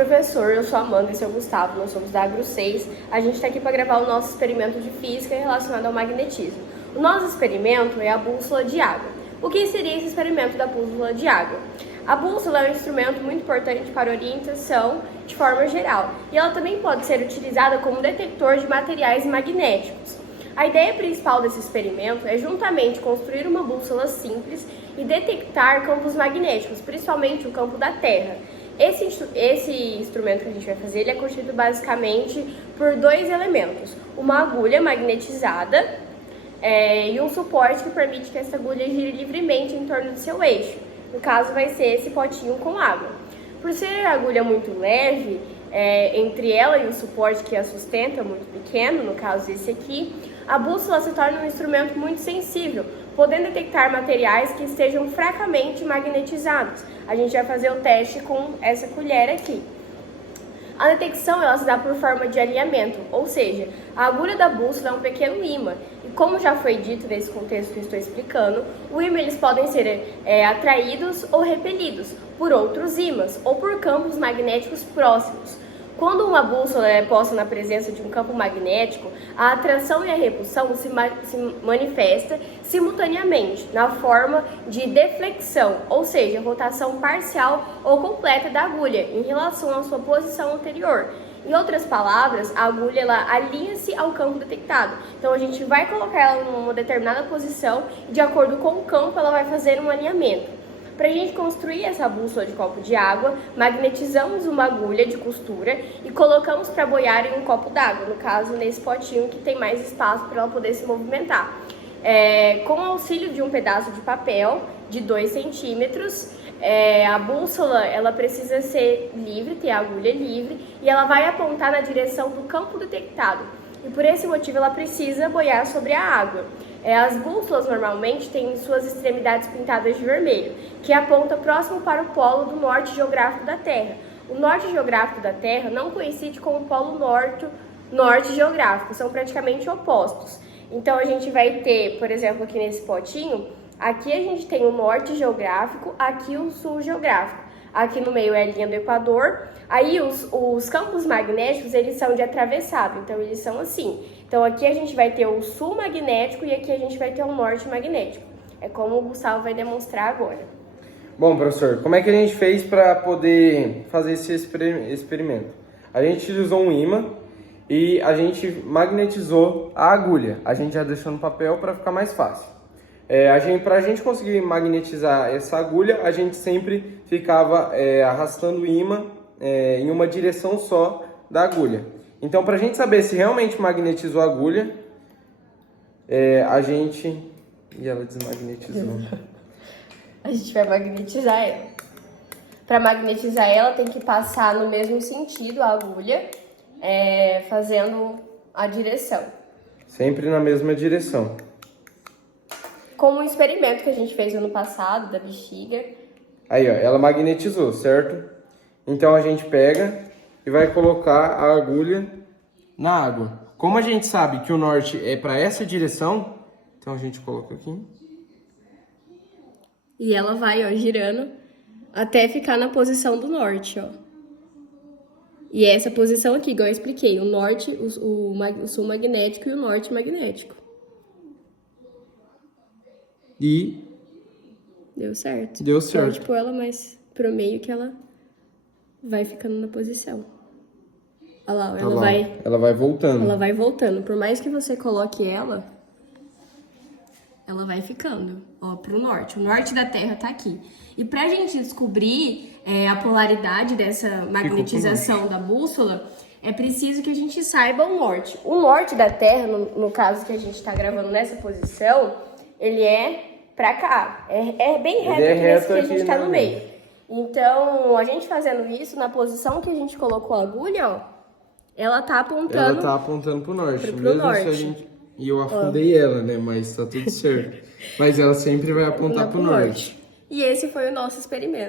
Professor, eu sou a Amanda e esse é o Gustavo, nós somos da Agro 6. A gente está aqui para gravar o nosso experimento de física relacionado ao magnetismo. O nosso experimento é a bússola de água. O que seria esse experimento da bússola de água? A bússola é um instrumento muito importante para orientação de forma geral e ela também pode ser utilizada como detector de materiais magnéticos. A ideia principal desse experimento é juntamente construir uma bússola simples e detectar campos magnéticos, principalmente o campo da Terra. Esse instrumento que a gente vai fazer ele é constituído basicamente por dois elementos: uma agulha magnetizada e um suporte que permite que essa agulha gire livremente em torno do seu eixo. No caso, vai ser esse potinho com água. Por ser a agulha muito leve, entre ela e o suporte que a sustenta, muito pequeno, no caso esse aqui, a bússola se torna um instrumento muito sensível, podendo detectar materiais que estejam fracamente magnetizados. A gente vai fazer o teste com essa colher aqui. A detecção ela se dá por forma de alinhamento, ou seja, a agulha da bússola é um pequeno ímã. E como já foi dito nesse contexto que eu estou explicando, o ímã eles podem ser atraídos ou repelidos por outros ímãs ou por campos magnéticos próximos. Quando uma bússola é posta na presença de um campo magnético, a atração e a repulsão se manifesta simultaneamente na forma de deflexão, ou seja, rotação parcial ou completa da agulha em relação à sua posição anterior. Em outras palavras, a agulha ela alinha-se ao campo detectado. Então a gente vai colocar ela numa determinada posição e de acordo com o campo ela vai fazer um alinhamento. Para a gente construir essa bússola de copo de água, magnetizamos uma agulha de costura e colocamos para boiar em um copo d'água, no caso nesse potinho que tem mais espaço para ela poder se movimentar. Com o auxílio de um pedaço de papel de 2 centímetros, a bússola ela precisa ser livre, ter a agulha livre, e ela vai apontar na direção do campo detectado. E por esse motivo ela precisa boiar sobre a água. As bússolas normalmente têm suas extremidades pintadas de vermelho, que aponta próximo para o polo do norte geográfico da Terra. O norte geográfico da Terra não coincide com o polo norte geográfico, são praticamente opostos. Então a gente vai ter, por exemplo, aqui nesse potinho, aqui a gente tem o norte geográfico, aqui o sul geográfico. Aqui no meio é a linha do Equador. Aí os campos magnéticos, eles são de atravessado, então eles são assim. Então aqui a gente vai ter o sul magnético e aqui a gente vai ter o norte magnético. É como o Gustavo vai demonstrar agora. Bom, professor, como é que a gente fez para poder fazer esse experimento? A gente utilizou um ímã e a gente magnetizou a agulha. A gente já deixou no papel para ficar mais fácil. Para a gente conseguir magnetizar essa agulha, a gente sempre ficava arrastando o ímã em uma direção só da agulha. Então, para a gente saber se realmente magnetizou a agulha, E ela desmagnetizou. A gente vai magnetizar ela. Para magnetizar ela, tem que passar no mesmo sentido a agulha, fazendo a direção. Sempre na mesma direção. Como um experimento que a gente fez ano passado, da bexiga. Aí, ó, ela magnetizou, certo? Então a gente pega e vai colocar a agulha na água. Como a gente sabe que o norte é para essa direção, então a gente coloca aqui. E ela vai, ó, girando até ficar na posição do norte, ó. E essa posição aqui, igual eu expliquei, o norte, o sul magnético e o norte magnético. E deu certo. Deu certo. Pode pôr ela mais pro meio que ela vai ficando na posição. Olha lá, ela vai voltando. Ela vai voltando. Por mais que você coloque ela vai ficando, ó, pro norte. O norte da Terra tá aqui. E pra gente descobrir a polaridade dessa magnetização da bússola, é preciso que a gente saiba o norte. O norte da Terra, no caso que a gente tá gravando nessa posição, ele é pra cá. É bem reto aqui nesse que a gente tá no meio. Então, a gente fazendo isso, na posição que a gente colocou a agulha, ó, ela tá apontando... Ela tá apontando pro norte. Pro norte. E eu afundei ela, né? Mas tá tudo certo. Mas ela sempre vai apontar pro norte. E esse foi o nosso experimento.